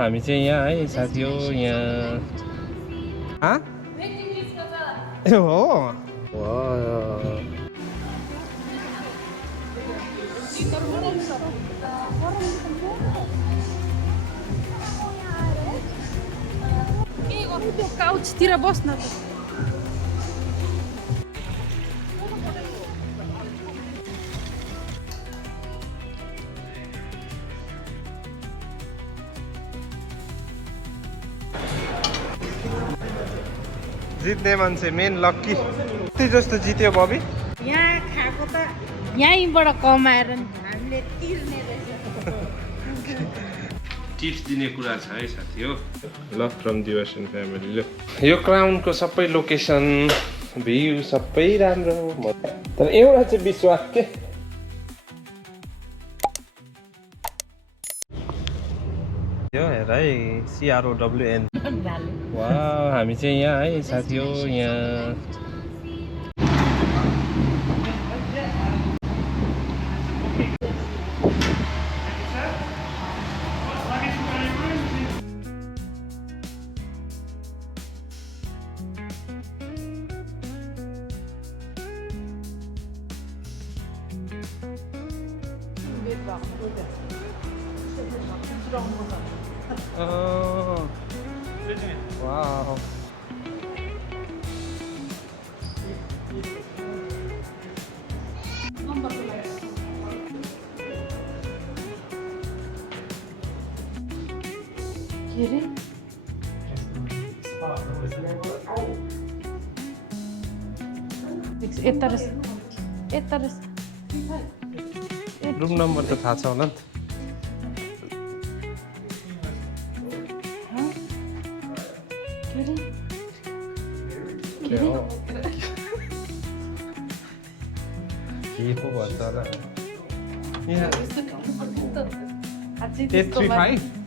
हामी चाहिँ यहाँ है साथी हो यहाँ ए हो काउचतिर बस्न जित्ने मान्छे मेन लक्की कति जस्तो जित्यो बबी यहाँ खाएको त यहीँबाट कमाएर हामीले तिर्ने रहेछ टिप्स दिने कुरा छ है साथी हो लभ फ्रम दिवस एन्ड फ्यामिली ल यो क्राउनको सबै लोकेसन भ्यू सबै राम्रो हो तर एउटा चाहिँ विश्वास के यो हेर है CROWN वा हामी चाहिँ यहाँ है साथी हो यहाँ Oh, wow. रुम नम्बर त थाहा छ होला नि के पो भन्छ होला यहाँ 835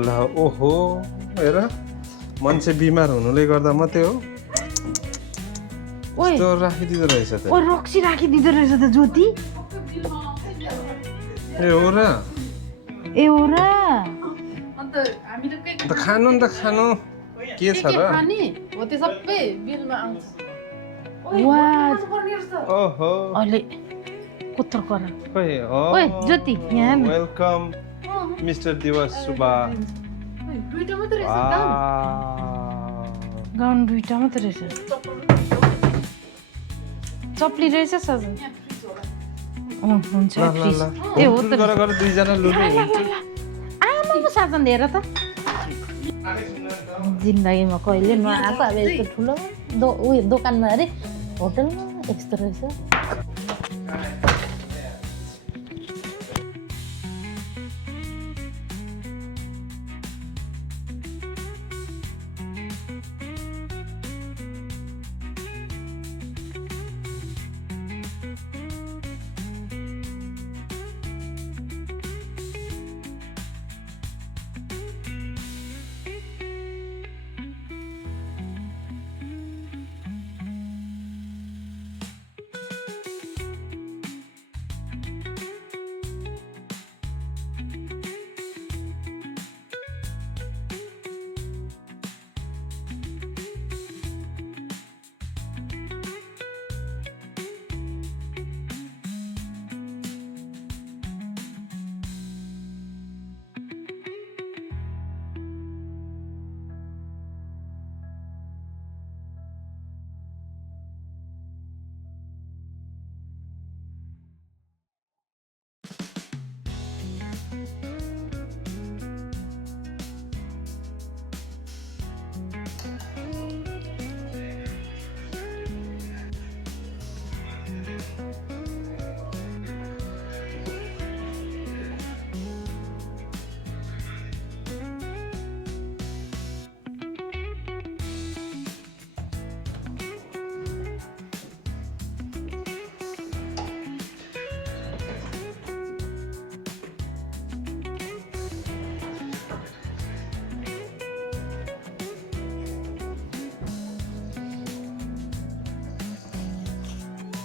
ल ओहो हेर मान्छे बिमार हुनुले गर्दा मात्रै हो यस्तो राखिदिँदो रहेछ त रक्सी राखिदिँदो रहेछ त ज्योति ए हो र अन्त खानु नि त खानु के छ र हो त्यो सबै बिलमा आउँछ ओहो अहिले कुत्र कर खोइ ओए ज्योति यहाँ वेलकम मिस्टर दिवस सुब्बा दुईटा मात्र रहेछ गाउन दुईटा मात्र रहेछ चप्ली रहेछ सजन हुन्छ ए हो त गर दुईजना लुनु आमा साजन हेर त जिन्दगीमा कहिले नआएको अब यस्तो ठुलो उयो दोकानमा अरे होटलमा यस्तो रहेछ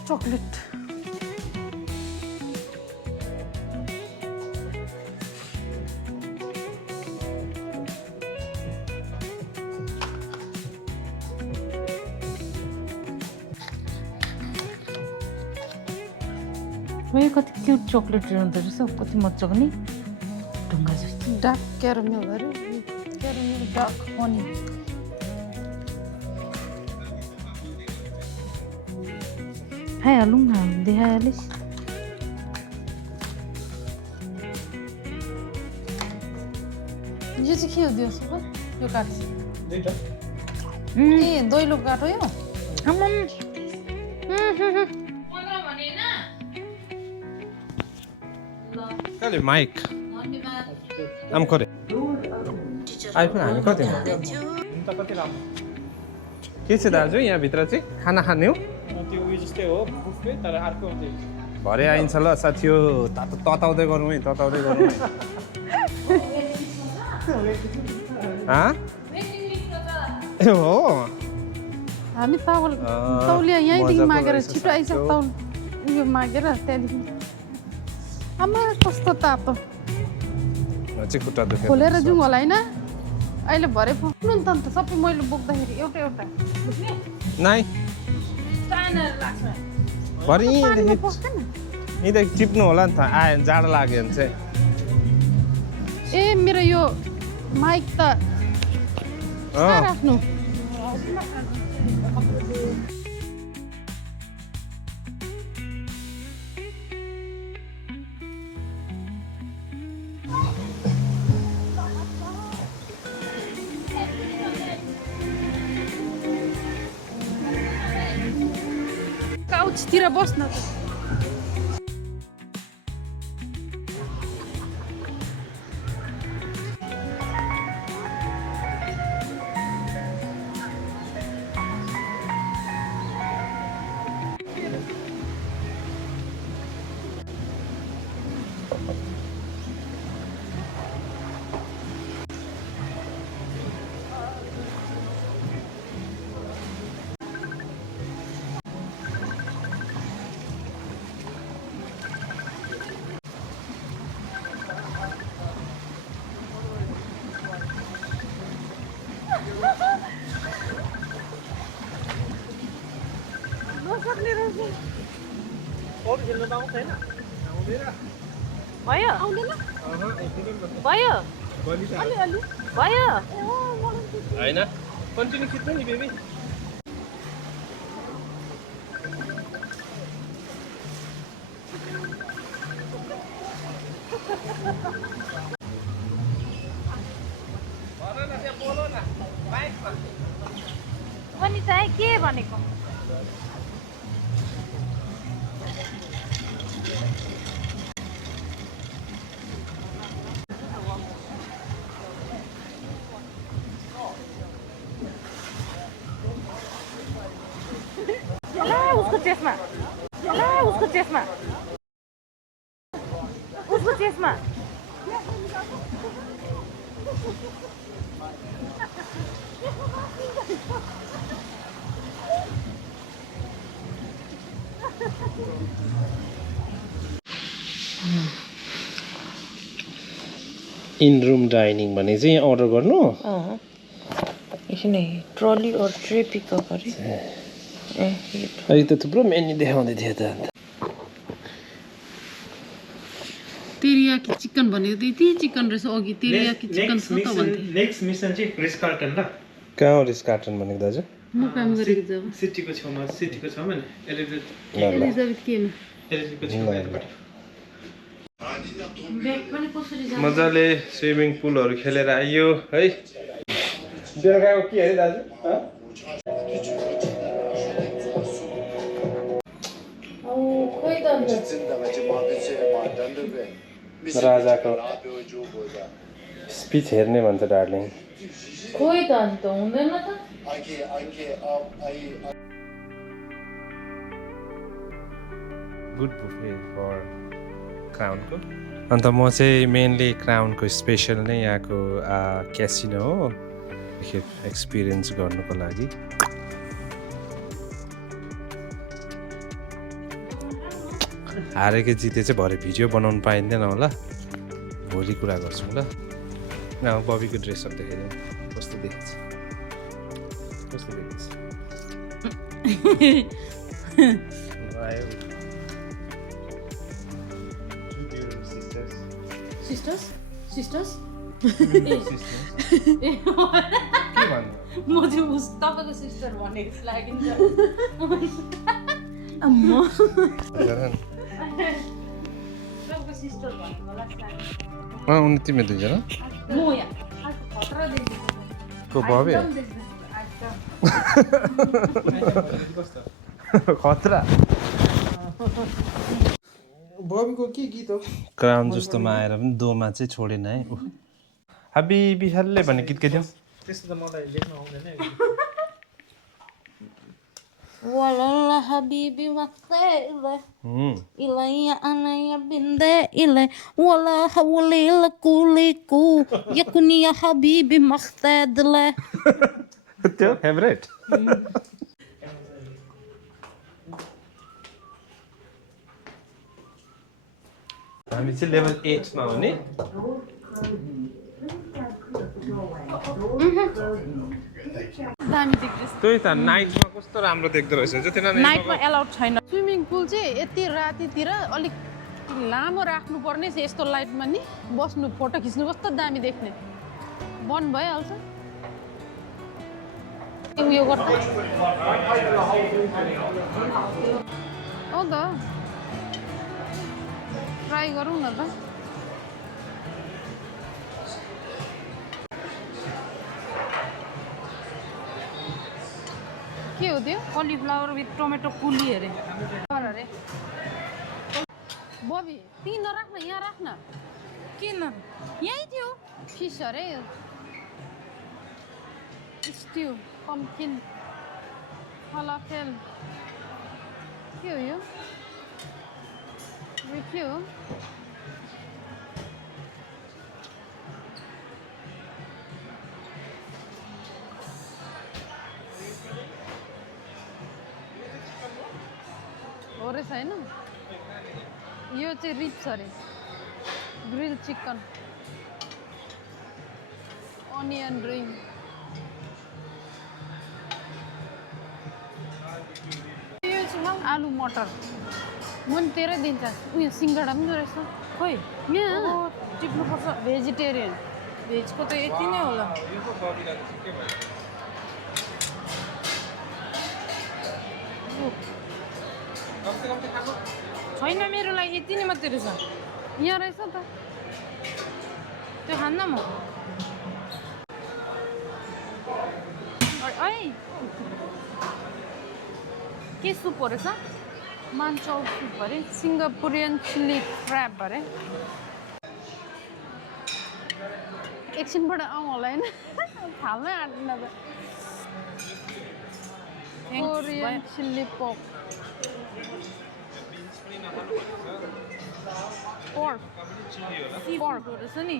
चकलेट 왜 कति क्युट चकलेटहरू हुँदो रहेछ कति मजाको नि ढुङ्गा जस्तो डार्क क्यारामेल अरे क्यारामेल डार्क हनी खाइहालौँ न देखाइहालिस् यो चाहिँ के हो दियोस् यो काठ दुईटा ए दैलो काठ हो यो कहिले माइक आम करे आइफोन हामी कति कति राम्रो के छ दाजु यहाँभित्र चाहिँ खाना खाने हो त्यो उयो जस्तै हो बुफे तर अर्को भरे आइन्छ ल साथी हो तताउँदै गरौँ है तताउँदै गरौँ ए हो हामी तौलिया यहीँदेखि मागेर छिटो आइस तौल उयो मागेर त्यहाँदेखि आमा कस्तो तातो चाहिँ खुट्टा दुख्यो खोलेर जाउँ होला होइन अहिले भरे पुग्नु नि त अन्त सबै मैले बोक्दाखेरि एउटा एउटा नाइ भरे पानीमा पस्दैन यहीँदेखि टिप्नु होला नि त आयो जाडो लाग्यो भने चाहिँ ए मेरो यो माइक त राख्नु काउचतिर बस्न त अरू खेल्न त आउँदैन भयो भयो भयो होइन कन्टिन्यू खिच्नु नि बेबी पनि चाहिँ के भनेको उसको चेस्टमा उसको चेस्टमा उसको चेस्टमा इन रुम डाइनिङ भने चाहिँ अर्डर गर्नु एकछिन ट्रली और ट्रे पिकअप अरे अहिले त थुप्रो मेन्यू देखाउँदै थियो त तेरियाकी चिकन भनेको त यति चिकन रहेछ अघि तेरियाकी चिकन छ त भन्थे नेक्स्ट मिसन चाहिँ रिस कार्टन ल कहाँ हो रिस कार्टन भनेको दाजु म काम गरेको जब सिटीको छेउमा नि एलिजाबेथ केमा एलिजाबेथको छेउमा यतापट्टि ब्याग पनि कसरी जान्छ मजाले स्विमिङ पुलहरू खेलेर आइयो है बेलुकाको के अरे दाजु खोइ त राजाको स्पिच हेर्ने भन्छ डार्लिङ खोइ त अन्त हुँदैन त गुड बुफे फर क्राउनको अन्त म चाहिँ मेनली क्राउनको स्पेसल नै यहाँको क्यासिनो हो एक्सपिरियन्स गर्नुको लागि हारेको जिते चाहिँ भरे भिडियो बनाउनु पाइँदैन होला भोलि कुरा गर्छौँ ल बबीको ड्रेसहरू देखाइदिउँ कस्तो देखिन्छ कस्तो देखिन्छ आयो सिस्टर्स सिस्टर्स के भन्नु म चाहिँ उस तपाईँको सिस्टर भनेको जस्तो लाग्यो नि तपाईँको सिस्टर भनेको मलाई लाग्यो उनी तिमी दुईजना म यहाँ खतरा देखेको को बबी खतरा बबीको के गीत हो क्राउन जस्तोमा आएर पनि दोमा चाहिँ छोडेन है हाबी बिहालले भन्ने गीत गाइदिउँ त्यस्तो त मलाई लेख्न आउँदैन Walala habibi maktele Ilaya anaya binde ile Wala hawalila kuliku Yakuni ya habibi maktedle त्यो फेभरेट हामी चाहिँ लेभल 8 मा हो नि दामी देख्दैछ त्यही त नाइटमा कस्तो राम्रो देख्दो रहेछ जति नाइटमा एलाउड छैन स्विमिङ पुल चाहिँ यति रातितिर अलिक लामो राख्नुपर्ने यस्तो लाइटमा नि बस्नु फोटो खिच्नु कस्तो दामी देख्ने बन्द भइहाल्छ उयो गर्नु हो त ट्राई गरौँ न त के हो त्यो Cauliflower with tomato kuli अरे अरे बबी ती नराख्न यहाँ राख्न किन यही थियो फिस अरे स्ट्यू पम्किन फलाफेल के हो यो के हो हो रहेछ होइन यो चाहिँ रिप्स अरे ग्रिल चिकन अनियन रिङ आलु मटर मन तेह्रै दिन्छ उयो सिङ्गडा पनि रहेछ खोइ यहाँ टिप्नुपर्छ भेजिटेरियन भेजको त यति नै होला छैन मेरो लागि यति नै मात्रै रहेछ यहाँ रहेछ त त्यो खान्न म ऐ के सुप हो रहेछ मान्छौ सुप अरे सिङ्गापुरियन चिल्ली क्र्याब अरे एकछिनबाट आउँ होला होइन थाल्नै आँट्दैन त कोरियन चिल्ली पोक पोर्क पोर्क रहेछ नि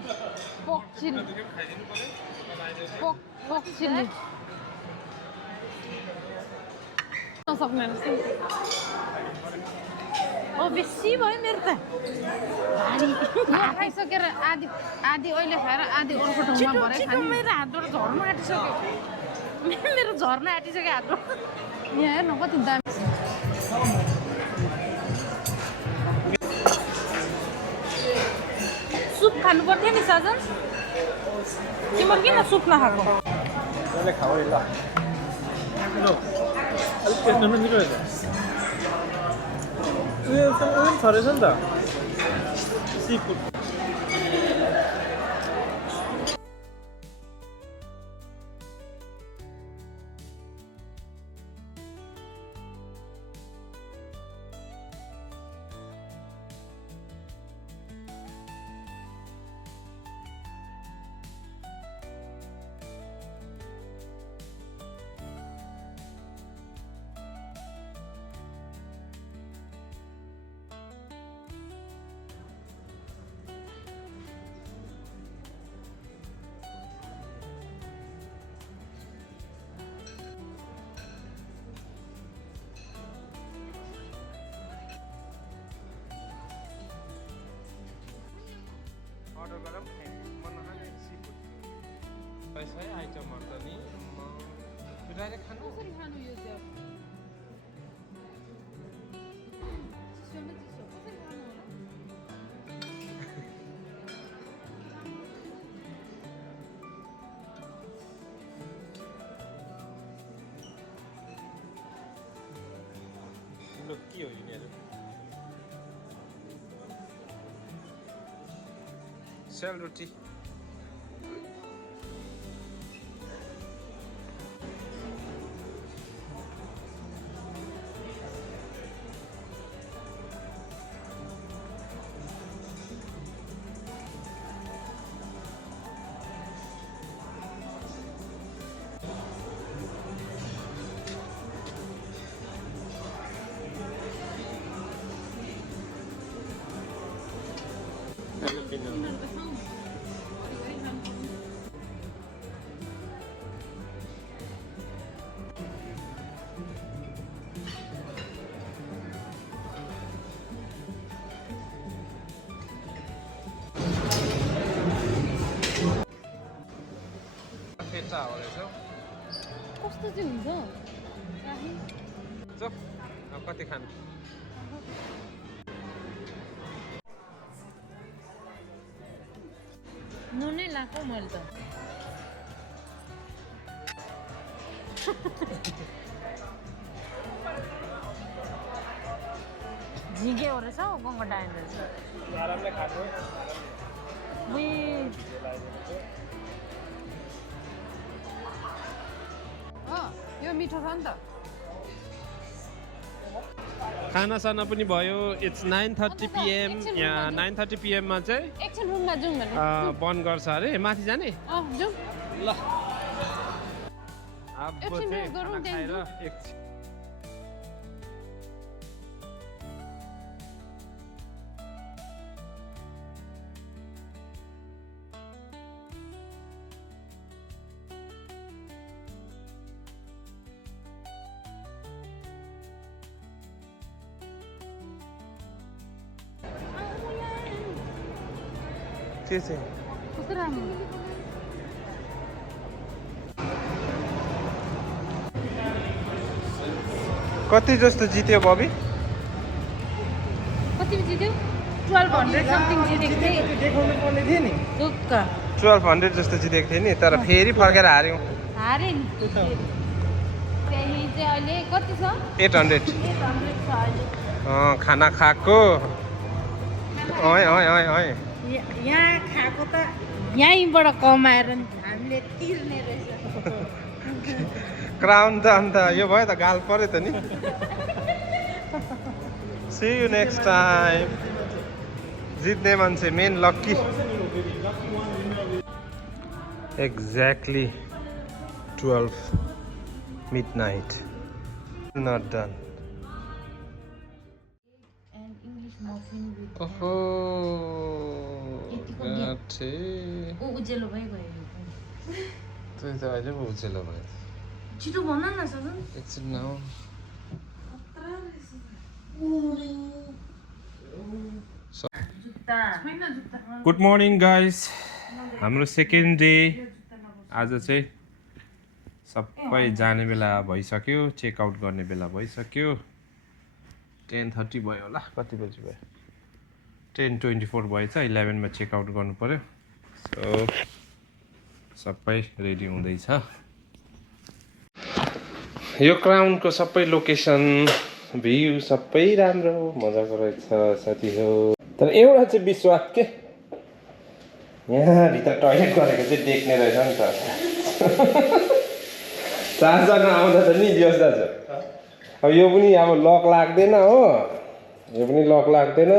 पोक चिल्ली पोक चिल्ली नसक्ने रहेछ बेसी भयो मेरो त खाइसकेर आधी आधी अहिले खाएर आधी अर्को ठाउँमा भरे छिटो मेरो हातबाट झर्न आँटिसक्यो मेरो झर्न आँटिसक्यो हातबाट यहाँ हेर्नु कति दामी सुप खानु पर्थ्यो नि साजन तिम्रो किन सुप नखाएको जसले खाऊ ल अलिक टेस्ट गर्नु मिठो रहेछ उयो छ रहेछ नि त सी फुड डाइरेक्ट खानु कसरी खानु यो चाहिँ चिसो न चिसो कसरी खानु होला Look, के हो यिनीहरू सेलरोटी फेटा हो रहेछ कस्तो चाहिँ हुन्छ जाऊ अब कति खानु नुनै लाएको मैले त झिके हो रहेछ हौ गङ्गा डाइन रहेछ आरामले खानु यो मिठो छ नि त खाना साना पनि भयो इट्स 9:30 PM यहाँ 9:30 PM मा चाहिँ एकछिन रुममा जाउँ भने बन्द गर्छ अरे माथि जाने जाउँ ल अब एकछिन चाहिँ रेस्ट गरौँ, खाना खाएर त्यहाँदेखि एकछिन के चाहिँ कस्तो राम्रो कति जस्तो जित्यो बबी कति जित्यो 1200 समथिङ जितेको थिएँ देखाउनु पर्ने थियो नि ढुक्क 1200 जस्तो जितेको थिएँ नि तर फेरि फर्केर हार्यौँ हारेँ नि त्यही चाहिँ अहिले कति छ 800 800 छ अहिले खाना खाएको ओए ओए ओए ओए यहाँ खाएको त यहीँबाट कमाएर हामीले तिर्ने रहेछ क्राउन त अन्त यो भयो त गाल पर्यो त नि सी यु नेक्स्ट टाइम जित्ने मान्छे main lucky exactly 12 midnight not done and English muffin with ओहो गाठे ऊ उज्यालो भइगयो त्यही त अहिले पो उज्यालो भयो छिटो भन न सजन एकछिन न गुड मर्निङ गाइस हाम्रो सेकेन्ड डे आज चाहिँ सबै जाने बेला भइसक्यो चेकआउट गर्ने बेला भइसक्यो 10:30 भयो होला कति बजी भयो 10:24 भएछ 11 मा चेकआउट गर्नु पर्यो सो सबै रेडी हुँदैछ यो क्राउनको सबै लोकेसन भ्यू सबै राम्रो मजाको रहेछ साथी हो तर एउटा चाहिँ विश्वास के यहाँ भित्र टयलेट गरेको चाहिँ देख्ने रहेछ नि त चारजना आउँदा त नि दियोस् दाजु अब यो पनि अब लक लाग्दैन हो यो पनि लक लाग्दैन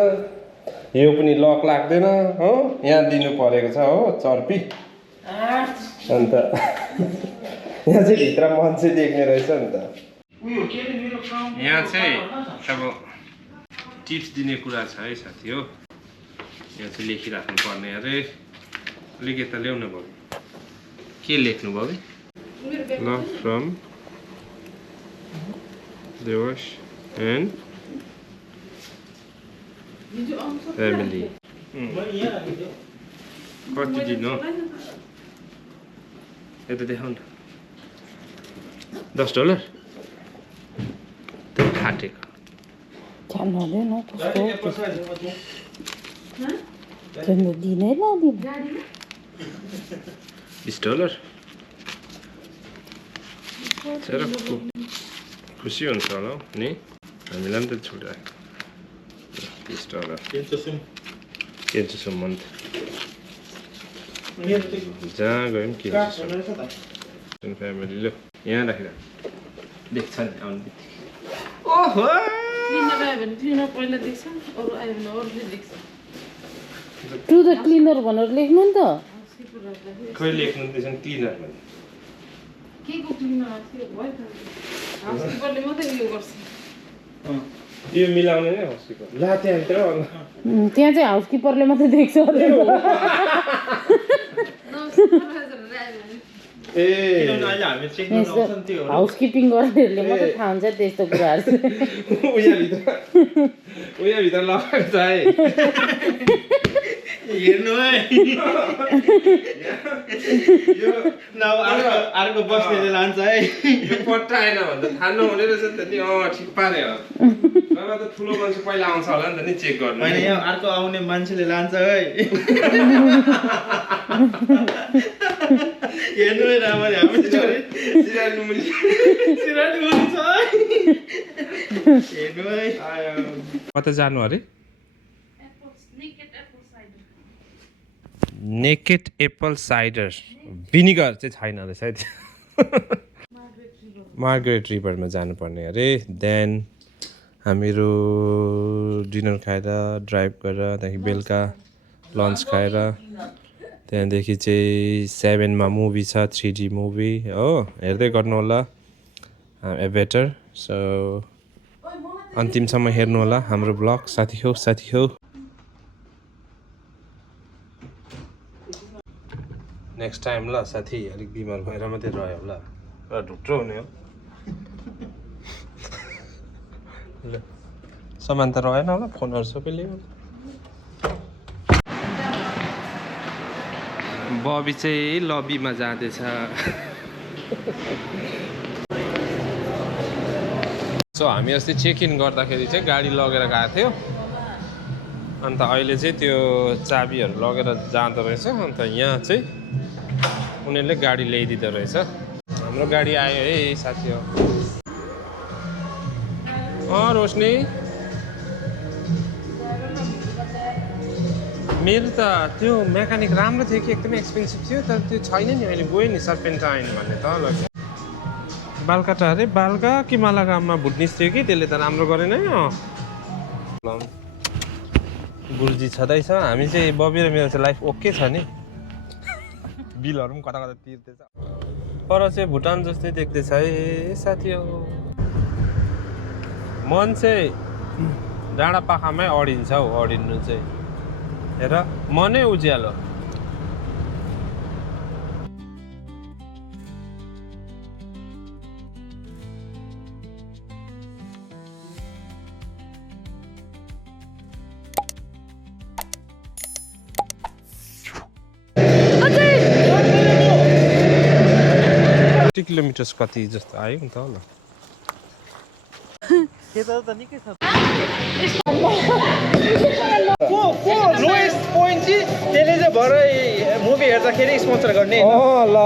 यो पनि लक लाग्दैन हो यहाँ दिनु परेको छ हो चर्पी अन्त यहाँ चाहिँ भित्र मान्छे देख्ने रहेछ नि त यहाँ चाहिँ अब टिप्स दिने कुरा छ है साथी हो यहाँ चाहिँ लेखिराख्नु पर्ने अरे अलिक यता ल्याउनु भयो के लेख्नु भयो लभ फ्रम देवश एन्ड फ्यामिली कति दिनु यता देखाउ न $10 त्यो खाटेको खानु हुँदैन कस्तो तिम्रो दिनै नदिनु $20 तर खुसी हुन्छ होला हौ नि हामीलाई पनि त छुट्यायो $20 500 मन्थ जहाँ गयो पनि किन्छ फ्यामिली ल यहाँ राखेर देख्छ नि आउने बित्तिकै ओहो क्लिनर आयो भने क्लिनर पहिला देख्छ अरू आयो भने अरूले देख्छ टु द क्लिनर भनेर लेख्नु नि त खै लेख्नु त्यसमा क्लिनर भने के को क्लिनर आएको थियो भयो त हाउसकिपरले मात्रै उयो गर्छ यो मिलाउने नै हस्किपर ला त्यहाँ त त्यहाँ चाहिँ हाउसकिपरले मात्रै देख्छ अरे ए हाउसकिपिङ गर्नेहरूले मात्रै थाहा हुन्छ त्यस्तो कुराहरू उयो भित्र लगाएको छ है हेर्नु है यो अर्को बस्नेले लान्छ है यो पट्टा आएन भन्दा थाहा नहुने रहेछ नि त नि ठिक पार्यो नभए त ठुलो मान्छे पहिला आउँछ होला नि त नि चेक गर्नु होइन यहाँ अर्को आउने मान्छेले लान्छ है हेर्नु है राम्ररी हामी सिरानी मुनि छ है हेर्नु है कता जानु अरे नेकेड एप्पल साइडर भिनिगर चाहिँ छैन अरे सायद मार्गरेट रिभरमा जानुपर्ने अरे देन हामीहरू डिनर खाएर ड्राइभ गरेर त्यहाँदेखि बेलुका लन्च खाएर त्यहाँदेखि चाहिँ 7मा मुभी छ 3D मुभी हो हेर्दै गर्नु होला एभेटर सो अन्तिमसम्म हेर्नु होला हाम्रो ब्लग साथी हो नेक्स्ट टाइम ल साथी अलिक बिमार भएर मात्रै रह्यो होला र ढुक्रो हुने हो ल सामान त रहेन होला फोनहरू सबै ल्यायो बबी चाहिँ लबीमा जाँदैछ सो हामी अस्ति चेक इन गर्दाखेरि चाहिँ गाडी लगेर गएको थियो अन्त अहिले चाहिँ त्यो चाबीहरू लगेर जाँदो रहेछ अन्त यहाँ चाहिँ उनीहरूले गाडी ल्याइदिँदो रहेछ हाम्रो गाडी आयो है साथी हो रोशनी मेरो त त्यो मेकानिक राम्रो थियो कि एकदमै एक्सपेन्सिभ थियो तर त्यो छैन नि अहिले गयो नि सर्पेन्टाइन भन्ने त ल बालकाटा अरे बालका कि मालागाममा भुटनिस थियो कि त्यसले त राम्रो गरेन गुरुजी छँदैछ हामी चाहिँ बबी र मेरो चाहिँ लाइफ ओके छ नि बिलहरू पनि कता कता तिर्दैछ पर चाहिँ भुटान जस्तै देख्दैछ है साथी हो मन चाहिँ डाँडा पाखामै अडिन्छ हौ अडिनु चाहिँ हेर मनै उज्यालो किलोमिटर्स कति जस्तो आयो नि त होला लोएस्ट पोइन्ट चाहिँ त्यसले चाहिँ भरे मुभी हेर्दाखेरि स्पोन्सर गर्ने ल